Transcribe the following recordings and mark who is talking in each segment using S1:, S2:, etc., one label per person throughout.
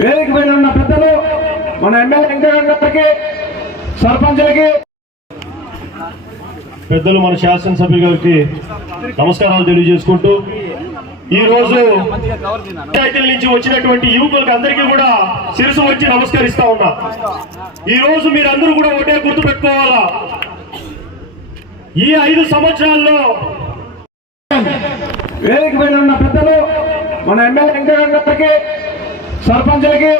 S1: వేదిక పైన ఉన్న పెద్దలు మన ఎమ్మెల్యే వెంకటరెడ్డి సర్పంచులకి.
S2: పెద్దలు మన శాసనసభ్యు గారికి నమస్కారాలు తెలియజేసుకుంటూ ఈ రోజు పంచాయతీల నుంచి వచ్చినటువంటి యువకులకు అందరికీ కూడా శిరసు వచ్చి నమస్కరిస్తా ఉన్నా. ఈ రోజు మీరందరూ కూడా ఒకటే గుర్తు పెట్టుకోవాలా. ఈ ఐదు సంవత్సరాల్లో
S1: వేదిక పైన ఉన్న పెద్దలు మన ఎమ్మెల్యే వెంకటరెడ్డి సర్పంచులకి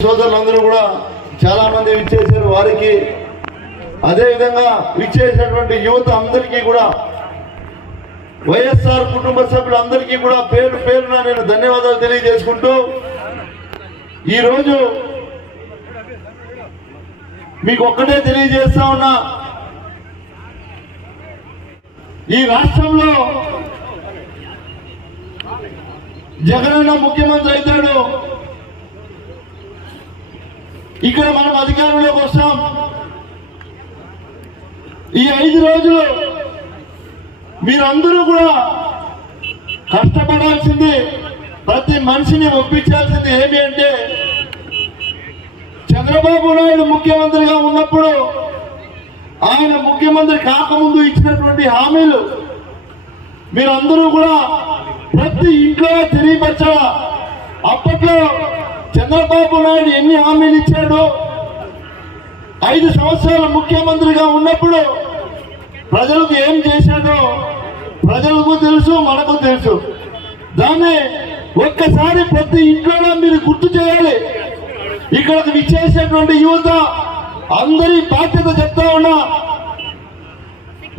S3: సోదరులందరూ కూడా చాలా మంది విచ్చేసారు వారికి అదే విధంగా విచ్చేసినటువంటి యువత అందరికీ కూడా వైఎస్ఆర్ కుటుంబ సభ్యులందరికీ కూడా పేరు పేరున నేను ధన్యవాదాలు తెలియజేసుకుంటూ ఈరోజు మీకు ఒక్కటే తెలియజేస్తా ఉన్నా ఈ రాష్ట్రంలో జగనన్న ముఖ్యమంత్రి అవుతాడు. ఇక్కడ మనం అధికారంలోకి వస్తాం ఈ ఐదు రోజులు మీరందరూ కూడా కష్టపడాల్సింది ప్రతి మనిషిని ఒప్పించాల్సింది ఏమి అంటే చంద్రబాబు నాయుడు ముఖ్యమంత్రిగా ఉన్నప్పుడు ఆయన ముఖ్యమంత్రి కాకముందు ఇచ్చినటువంటి హామీలు మీరందరూ కూడా ప్రతి ఇంట్లో తెలియపరచాల అప్పట్లో చంద్రబాబు నాయుడు ఎన్ని హామీలు ఇచ్చాడు ఐదు సంవత్సరాలు ముఖ్యమంత్రిగా ఉన్నప్పుడు ప్రజలకు ఏం చేశాడో ప్రజలకు తెలుసు మనకు తెలుసు. దాన్ని ఒక్కసారి ప్రతి ఇంట్లో మీరు గుర్తు చేయాలి. ఇక్కడికి విచ్చేసినటువంటి యువత అందరి బాధ్యత చెప్తా ఉన్నా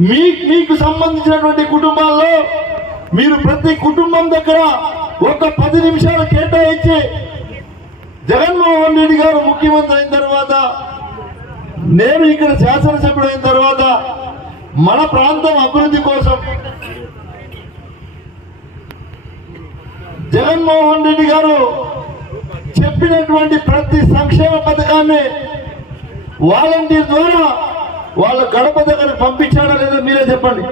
S3: మీ మీకు సంబంధించినటువంటి కుటుంబాల్లో మీరు ప్రతి కుటుంబం దగ్గర ఒక పది నిమిషాలు కేటాయించి జగన్మోహన్ రెడ్డి గారు ముఖ్యమంత్రి అయిన తర్వాత నేను ఇక్కడ శాసనసభ్యుడు అయిన తర్వాత మన ప్రాంతం అభివృద్ధి కోసం జగన్మోహన్ రెడ్డి గారు చెప్పినటువంటి ప్రతి సంక్షేమ పథకాన్ని వాలంటీర్ ద్వారా వాళ్ళ గడప దగ్గర పంపించాడా లేదా మీరే చెప్పండి.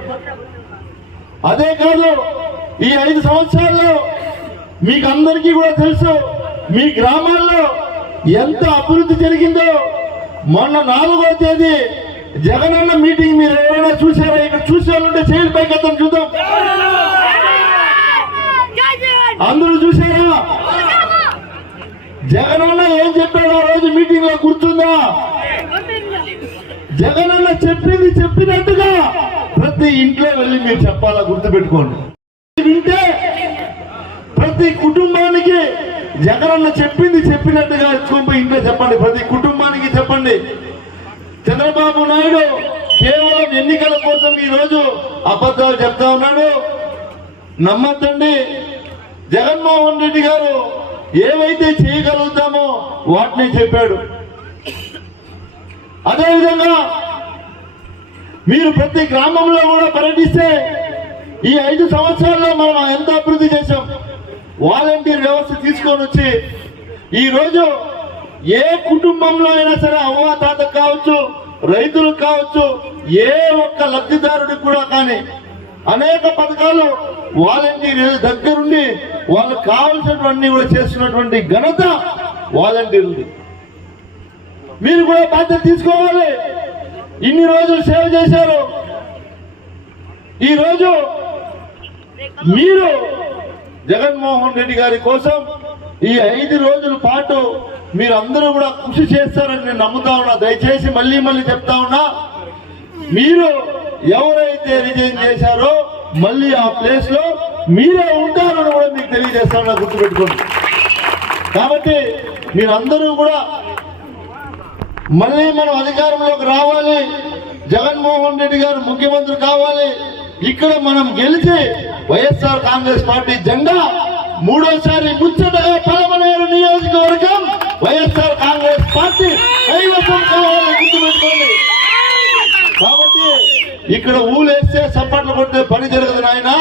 S3: అదే కాదు ఈ ఐదు సంవత్సరాల్లో మీకు అందరికీ కూడా తెలుసు మీ గ్రామాల్లో ఎంత అభివృద్ధి జరిగిందో మొన్న నాలుగో తేదీ జగనన్న మీటింగ్ మీరు ఎవరైనా చూసారా ఇక్కడ చూసే వాళ్ళుంటే చేయాలి పైకి అతను చూద్దాం. అందరూ చూసారా జగనన్న ఏం చెప్పాడు ఆ రోజు మీటింగ్లో గుర్తుందా? జగనన్న చెప్పింది చెప్పినట్టుగా ప్రతి ఇంట్లో వెళ్ళి మీరు చెప్పాలా? గుర్తుపెట్టుకోండి. వింటే ప్రతి కుటుంబానికి జగనన్న చెప్పింది చెప్పినట్టుగా ఎత్తుకొని ఇంట్లో చెప్పండి. ప్రతి కుటుంబానికి చెప్పండి. చంద్రబాబు నాయుడు కేవలం ఎన్నికల కోసం ఈ రోజు అబద్ధాలు చెప్తా ఉన్నాడు. నమ్మద్దండి. జగన్మోహన్ రెడ్డి గారు ఏవైతే చేయగలుగుతామో వాటిని చెప్పాడు. అదేవిధంగా మీరు ప్రతి గ్రామంలో కూడా పర్యటిస్తే ఈ ఐదు సంవత్సరాల్లో మనం ఎంత అభివృద్ధి చేశాం? వాలంటీర్ వ్యవస్థ తీసుకొని వచ్చి ఈరోజు ఏ కుటుంబంలో అయినా సరే అవ్వ తాత కావచ్చు రైతులు కావచ్చు ఏ ఒక్క లబ్ధిదారుడికి కూడా కానీ అనేక పథకాలు వాలంటీర్ దగ్గరుండి వాళ్ళకి కావలసినటువంటి కూడా చేస్తున్నటువంటి ఘనత వాలంటీర్లు మీరు కూడా బాధ్యత తీసుకోవాలి. ఇన్ని రోజులు సేవ చేశారు. ఈరోజు మీరు జగన్మోహన్ రెడ్డి గారి కోసం ఈ ఐదు రోజుల పాటు మీరు అందరూ కూడా కృషి చేస్తారని నేను నమ్ముతా ఉన్నా. దయచేసి మళ్ళీ మళ్ళీ చెప్తా ఉన్నా. మీరు ఎవరైతే రిజైన్ చేశారో మళ్ళీ ఆ ప్లేస్లో మీరే ఉంటారని కూడా మీకు తెలియజేస్తాను గుర్తుపెట్టుకోండి. కాబట్టి మీరందరూ కూడా మళ్ళీ మనం అధికారంలోకి రావాలి. జగన్మోహన్ రెడ్డి గారు ముఖ్యమంత్రి కావాలి. ఇక్కడ మనం గెలిచి వైఎస్ఆర్ కాంగ్రెస్ పార్టీ జెండా మూడోసారి ముచ్చటగా పలమనేరు నియోజకవర్గం వైఎస్ఆర్ కాంగ్రెస్ పార్టీ కైవసం గుర్తుపెట్టుకోండి. కాబట్టి ఇక్కడ ఊలేస్తే చప్పట్లు కొట్టే పని జరగదు నాయన.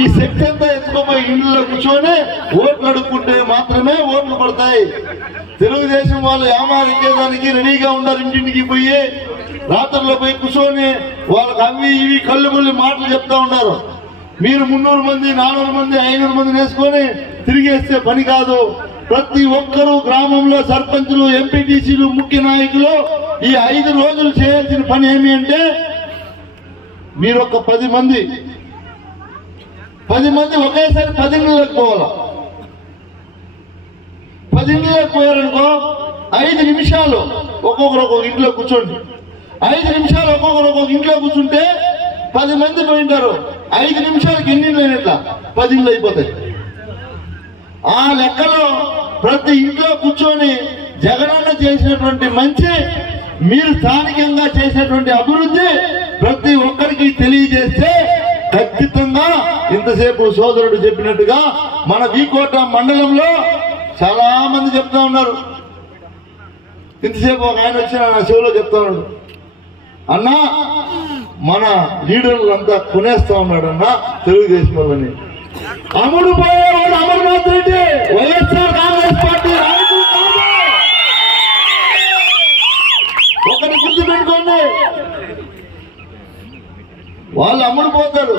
S3: ఈ శక్తి అంతా ఎత్తుకోపోయి ఇంట్లో కూర్చొని ఓట్లు అడుక్కుంటే మాత్రమే ఓట్లు పడతాయి. తెలుగుదేశం వాళ్ళు ఏమారించేదానికి రెడీగా ఉన్నారు ఇంటింటికి పోయి. రాత్రుల్లో పోయి కూర్చొని వాళ్ళకి అవి ఇవి కళ్ళు మాటలు చెప్తా ఉన్నారు. మీరు మున్నూరు మంది నాలుగు మంది ఐనూరు మంది వేసుకొని తిరిగేస్తే పని కాదు. ప్రతి ఒక్కరూ గ్రామంలో సర్పంచులు ఎంపీటీసీలు ముఖ్య నాయకులు ఈ ఐదు రోజులు చేయాల్సిన పని ఏమి అంటే మీరు ఒక పది మంది పది మంది ఒకేసారి పది ఇళ్ళకి పోవాలా? పది ఇళ్ళకి పోయారనుకో ఐదు నిమిషాలు ఒక్కొక్కరు ఒక్కొక్క ఇంట్లో కూర్చోండి. ఐదు నిమిషాలు ఒక్కొక్కరు ఒక్కొక్క ఇంట్లో కూర్చుంటే పది మంది పోయింటారు. ఐదు నిమిషాలకి ఎన్ని ఇళ్ళు అయినట్ల పది ఇళ్ళు అయిపోతాయి. ఆ లెక్కలో ప్రతి ఇంట్లో కూర్చొని జగనన్న చేసినటువంటి మంచి మీరు స్థానికంగా చేసినటువంటి అభివృద్ధి ప్రతి ఒక్కరికి తెలియజేస్తే ఖచ్చితంగా ఇంతసేపు సోదరుడు చెప్పినట్టుగా మన వీకోట మండలంలో చాలా మంది చెప్తా ఉన్నారు. ఇంతసేపు ఒక ఆయన వచ్చిన నా చెవిలో చెప్తా ఉన్నాడు. అన్నా మన లీడర్లంతా కొనేస్తా ఉన్నాడన్న తెలుగుదేశం వాళ్ళని. అమరు పోయేవాడు Amarnath Reddy. YSR Congress party ఒకరి గుర్తు పెట్టుకోండి. వాళ్ళు అమ్ముడు పోతారు.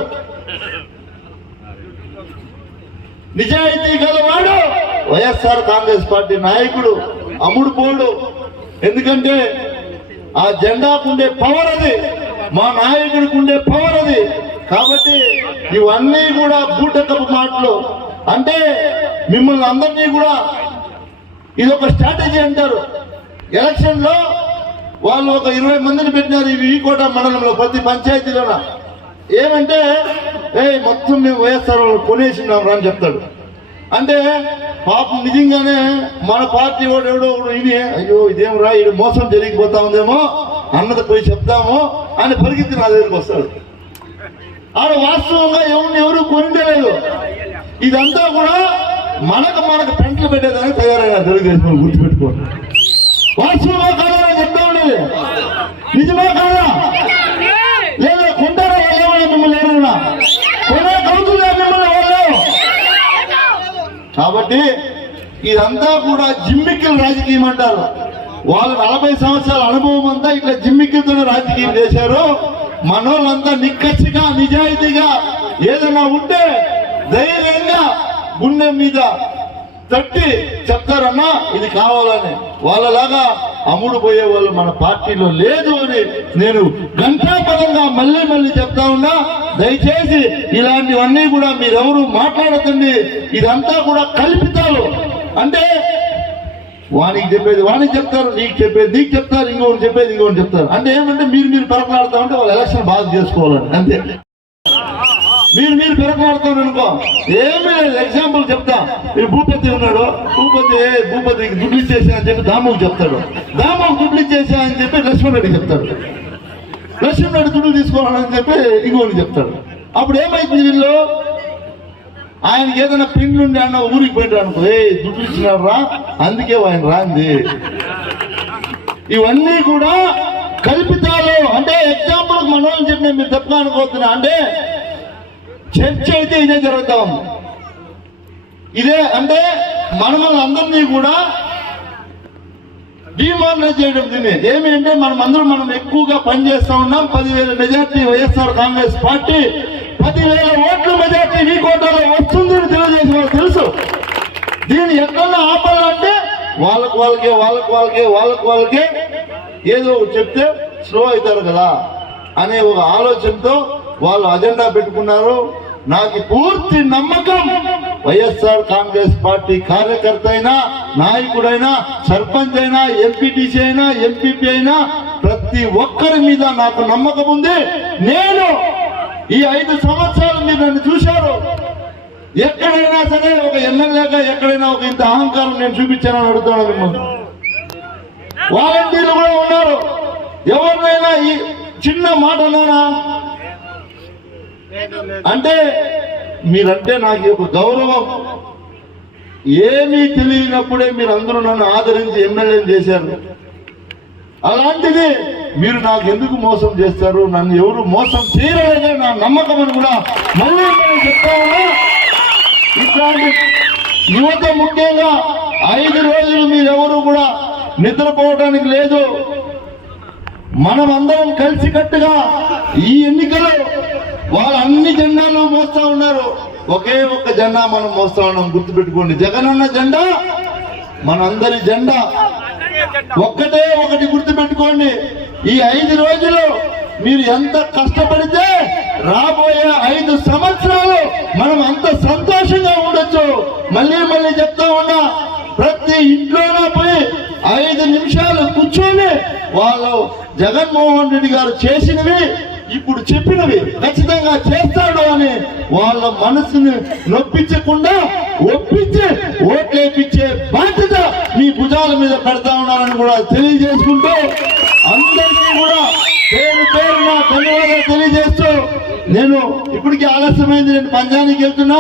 S3: నిజాయితీ గలవాడు వైఎస్ఆర్ కాంగ్రెస్ పార్టీ నాయకుడు అమ్ముడు పోడు. ఎందుకంటే ఆ జెండాకు ఉండే పవర్ అది. మా నాయకుడికి ఉండే పవర్ అది. కాబట్టి ఇవన్నీ కూడా బూటకపు మాటలు. అంటే మిమ్మల్ని అందరినీ కూడా ఇది ఒక స్ట్రాటజీ అంటారు. ఎలక్షన్లో వాళ్ళు ఒక ఇరవై మందిని పెట్టినారు ఈ వికోట మండలంలో ప్రతి పంచాయతీలోన? ఏమంటే ఏ మొత్తం మేము వైఎస్ఆర్ వాళ్ళు కొనేసినాం రా అని చెప్తాడు. అంటే పాపం నిజంగానే మన పార్టీ వాడు ఎవడో ఒకడు ఇది అయ్యో ఇదేం రా ఇది మోసం జరిగిపోతా ఉందేమో అన్నది పోయి చెప్తాము అని పరిగెత్తి నా దగ్గరికి వస్తాడు. ఆడ వాస్తవంగా ఎవరిని ఎవరు కొనిలేదు ఇదంతా కూడా మనకు మనకు పెంటలు పెట్టేదానికి తయారైన తెలుగుదేశం వాళ్ళు గుర్తుపెట్టుకోండి. వాస్తవమా కాదా అని చెప్తా ఉండేది నిజమా కాదా? లేదా కొంటారా ఏమైనా మిమ్మల్ని ఎవరైనా కొనే కౌతులే మిమ్మల్ని వాళ్ళు కాబట్టి ఇదంతా కూడా జిమ్మిక్కుల రాజకీయం అంటారు. వాళ్ళు నలభై సంవత్సరాల అనుభవం అంతా ఇట్లా జిమ్మిక్కులతో రాజకీయం చేశారు. మనోళ్ళంతా నిక్కచ్చిగా నిజాయితీగా ఏదైనా ఉంటే ధైర్యంగా గుండె మీద తట్టి చెప్తారన్నా ఇది కావాలని. వాళ్ళలాగా అమ్ముడు పోయే వాళ్ళు మన పార్టీలో లేదు అని నేను ఘంటాపరంగా మళ్ళీ మళ్ళీ చెప్తా ఉన్నా. దయచేసి ఇలాంటివన్నీ కూడా మీరెవరు మాట్లాడకండి. ఇదంతా కూడా కల్పితాలు. అంటే వానికి చెప్పేది వానికి చెప్తారు నీకు చెప్పేది నీకు చెప్తారు ఇంకోటి చెప్పేది ఇంకోటి చెప్తారు. అంటే ఏమంటే మీరు మీరు పెరకలాడుతా ఉంటే వాళ్ళు ఎలక్షన్ బాగా చేసుకోవాలని అంతే. మీరు మీరు పెరకలాడుతారు అనుకో. ఏమీ లేదు ఎగ్జాంపుల్ చెప్తా. ఈ భూపతి ఉన్నాడు భూపతి భూపతికి దుడ్లు ఇచ్చేసా అని చెప్పి దాముకు చెప్తాడు. దాముకు దుడ్లు ఇచ్చేసా అని చెప్పి లక్ష్మణ్ రెడ్డి చెప్తాడు. లక్ష్మణ్ రెడ్డి దుడ్లు తీసుకోవాలని చెప్పి ఇంకోటి చెప్తాడు. అప్పుడు ఏమైంది వీళ్ళు? ఆయనకి ఏదైనా పిండ్లు అన్న ఊరికి పోయినాడు అనుకో ఏ దుడ్లు ఇచ్చినారు రా అందుకే ఆయన రాంది. ఇవన్నీ కూడా కల్పితాలు. అంటే ఎగ్జాంపుల్ మనోళ్ళు చెప్పిన మీరు తప్పుగా అనుకోతున్నా అంటే చర్చ అయితే ఇదే జరుగుతాం. ఇదే అంటే మనమల్ని అందరినీ కూడా డిమార్నైజ్ చేయడం దీన్ని. ఏమి అంటే మనం అందరం మనం ఎక్కువగా పనిచేస్తా ఉన్నాం. పదివేల మెజార్టీ వైఎస్ఆర్ కాంగ్రెస్ పార్టీ పదివేల ఓట్ల మెజార్టీ ఈ కోటాలో వస్తుందని తెలియజేసిన తెలుసు. దీన్ని ఎక్కడన్నా ఆపాలంటే వాళ్ళకు వాళ్ళకే వాళ్ళకు వాళ్ళకే వాళ్ళకు వాళ్ళకే ఏదో చెప్తే స్లో అవుతారు కదా అనే ఒక ఆలోచనతో వాళ్ళు అజెండా పెట్టుకున్నారు. నాకు పూర్తి నమ్మకం వైఎస్ఆర్ కాంగ్రెస్ పార్టీ కార్యకర్త అయినా నాయకుడైనా సర్పంచ్ అయినా ఎంపీటీసీ అయినా ఎంపీపీ అయినా ప్రతి ఒక్కరి మీద నాకు నమ్మకం ఉంది. నేను ఈ ఐదు సంవత్సరాలు మీరు నన్ను చూశారు. ఎక్కడైనా సరే ఒక ఎమ్మెల్యేగా ఎక్కడైనా ఒక ఇంత అహంకారం నేను చూపించానని అడుగుతాను మిమ్మల్ని వాలంటీర్లు కూడా ఉన్నారు. ఎవరినైనా ఈ చిన్న మాట అంటే మీరంటే నాకు ఒక గౌరవం. ఏమీ తెలియనప్పుడే మీరు అందరూ నన్ను ఆదరించి ఎమ్మెల్యేని చేశారు. అలాంటిది మీరు నాకు ఎందుకు మోసం చేస్తారు? నన్ను ఎవరు మోసం చేయలేదే నా నమ్మకం అని కూడా మళ్ళీ నేను చెప్తా ఉన్నా. ఇట్లాంటి యువత ముఖ్యంగా ఐదు రోజులు మీరెవరు కూడా నిద్రపోవడానికి లేదు. మనం అందరం కలిసికట్టుగా ఈ ఎన్నికలు వాళ్ళు అన్ని జెండాలు మోస్తా ఉన్నారు. ఒకే ఒక్క జెండా మనం మోస్తా ఉన్నాం. గుర్తుపెట్టుకోండి. జగనన్న జెండా మనందరి జెండా. ఒక్కటే ఒకటి గుర్తుపెట్టుకోండి. ఈ ఐదు రోజులు మీరు ఎంత కష్టపడితే రాబోయే ఐదు సంవత్సరాలు మనం అంత సంతోషంగా ఉండొచ్చు. మళ్ళీ మళ్ళీ చెప్తా ఉన్నా ప్రతి ఇంట్లోనే పోయి ఐదు నిమిషాలు కూర్చొని వాళ్ళు జగన్మోహన్ రెడ్డి గారు చేసినవి ఇప్పుడు చెప్పినవి ఖచ్చితంగా చేస్తాడు అని వాళ్ళ మనసుని నొప్పించకుండా ఒప్పించి ఓట్లేపించే బాధ్యత మీ భుజాల మీద పెడతా ఉన్నారని కూడా తెలియజేసుకుంటూ అందరికీ కూడా పేరు పేరున ధన్యవాదాలు తెలియజేస్తూ నేను ఇప్పటికీ ఆలస్యమైంది. నేను పంజానికి వెళ్తున్నా.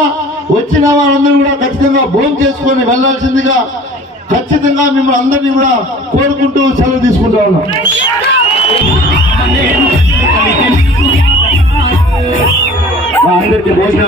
S3: వచ్చిన వాళ్ళందరూ కూడా ఖచ్చితంగా భోజనం చేసుకొని వెళ్ళాల్సిందిగా ఖచ్చితంగా మిమ్మల్ని అందరినీ కూడా కోరుకుంటూ సెలవు తీసుకుంటా ఉన్నాం
S1: అందరికీ భోజనం